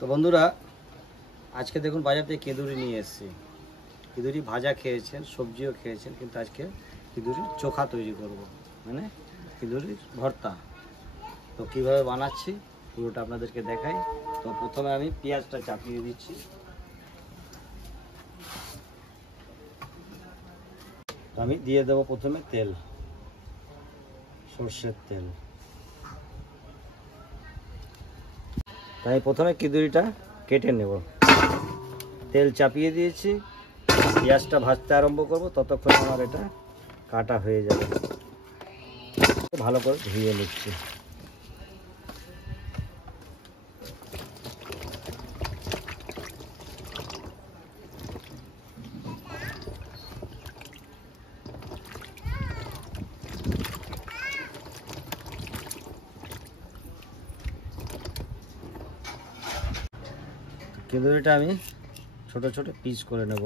তো বন্ধুরা, আজকে দেখুন বাজার থেকে কেঁদুরি নিয়ে এসেছি। কেঁদুরি ভাজা খেয়েছেন, সবজিও খেয়েছেন, কিন্তু আজকে কেঁদুরির চোখা তৈরি করব, মানে কেঁদুরির ভর্তা। তো কীভাবে বানাচ্ছি পুরোটা আপনাদেরকে দেখাই। তো প্রথমে আমি পেঁয়াজটা চাপিয়ে দিচ্ছি। আমি দিয়ে দেবো প্রথমে তেল, সর্ষের তেল। তাই প্রথমে কেঁদুরিটা কেটে নেব। তেল চাপিয়ে দিয়েছি, পেঁয়াজটা ভাজতে আরম্ভ করব। ততক্ষণ আমার এটা কাটা হয়ে যাবে। ভালো করে ধুয়ে নিচ্ছি। কেঁদুরিটা আমি ছোট ছোট পিস করে নেব।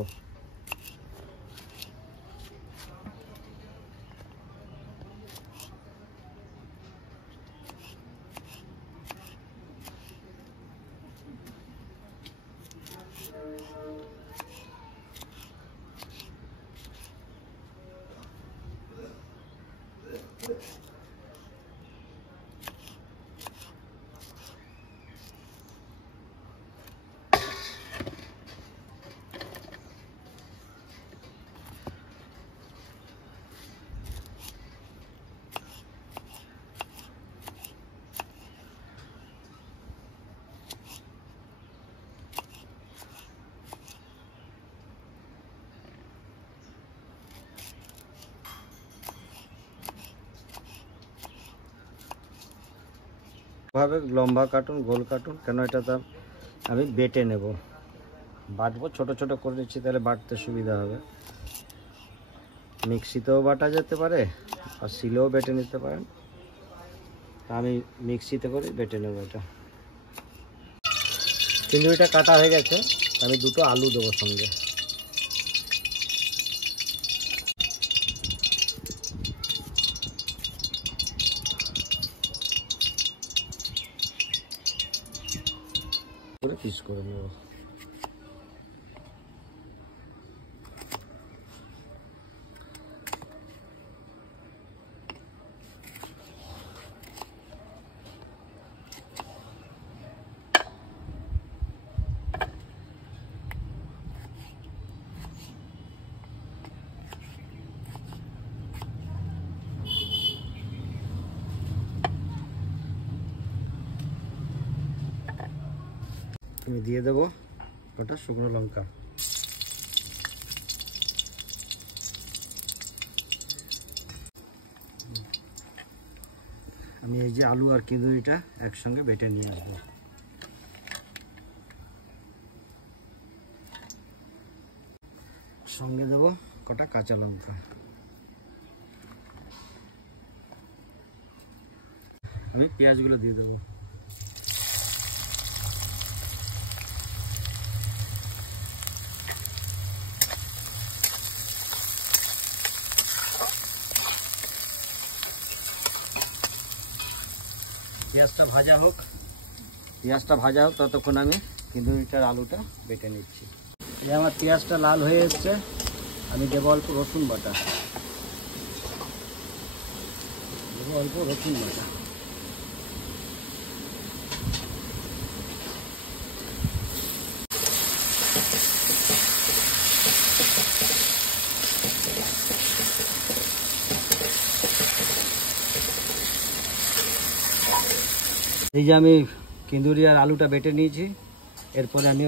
ভাবে লম্বা কাটুন, গোল কাটুন, কেন এটা তো আমি বেটে নেব, বাটবো। ছোট ছোট করে নিচ্ছি, তাহলে বাটতে সুবিধা হবে। মিক্সিতেও বাটা যেতে পারে, আর শিলেও বেটে নিতে পারেন। আমি মিক্সিতে করে বেটে নেব এটা। কেঁদুরিটা কাটা হয়ে গেছে, আমি দুটো আলু দেবো সঙ্গে। করে পিস করে নেব। আমি দিয়ে দেবো ওটা শুকনো লঙ্কা। আমি এই যে আলু আর কেঁদুরিটা একসঙ্গে বেটে নিয়ে আসবো। সঙ্গে দেবো কটা কাঁচা লঙ্কা। আমি পেঁয়াজগুলো দিয়ে দেবো। পেঁয়াজটা ভাজা হোক, ততক্ষণ আমি কেঁদুরিটার আলুটা বেটে নিচ্ছি। এই আমার পেঁয়াজটা লাল হয়ে এসছে, আমি দেবো অল্প রসুন বাটা। এই যে আমি কেঁদুরি আর আলুটা বেটে নিয়েছি। এরপরে আমি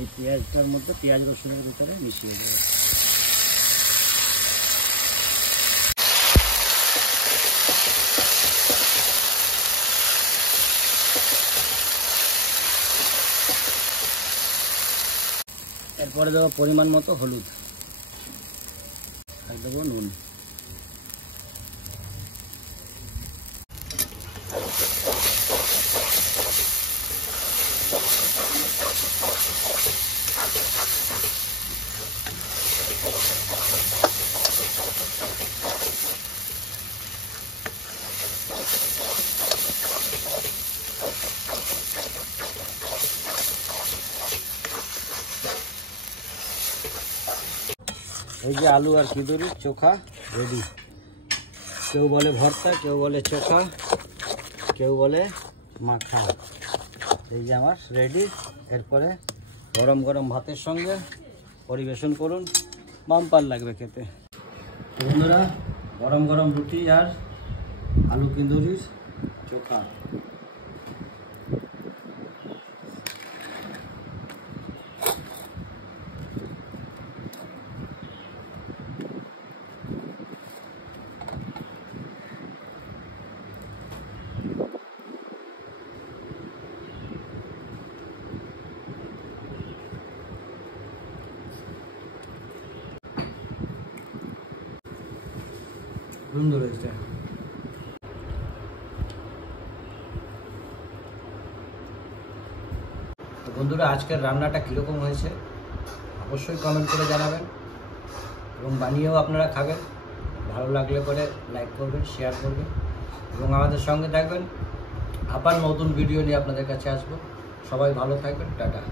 এই পেঁয়াজটার মধ্যে পেঁয়াজ রসুনের ভিতরে মিশিয়ে দেবো। এরপরে দেবো পরিমাণ মতো হলুদ, আর দেবো নুন। এই যে আলু আর খিচুড়ি চোখা রেডি। কেউ বলে ভর্তা, কেউ বলে চোখা, কেউ বলে মাখা। এই যে আমার রেডি। এরপরে গরম গরম ভাতের সঙ্গে পরিবেশন করুন, বাম্পার লাগবে খেতে। বন্ধুরা, গরম গরম রুটি আর আলু কিন্দুরির চোখা। সুন্দর হয়েছে। বন্ধুরা, আজকের রান্নাটা কীরকম হয়েছে অবশ্যই কমেন্ট করে জানাবেন এবং বানিয়েও আপনারা খাবেন। ভালো লাগলে পরে লাইক করবেন, শেয়ার করবেন এবং আমাদের সঙ্গে থাকবেন। আবার নতুন ভিডিও নিয়ে আপনাদের কাছে আসবো। সবাই ভালো থাকবেন, টাটা।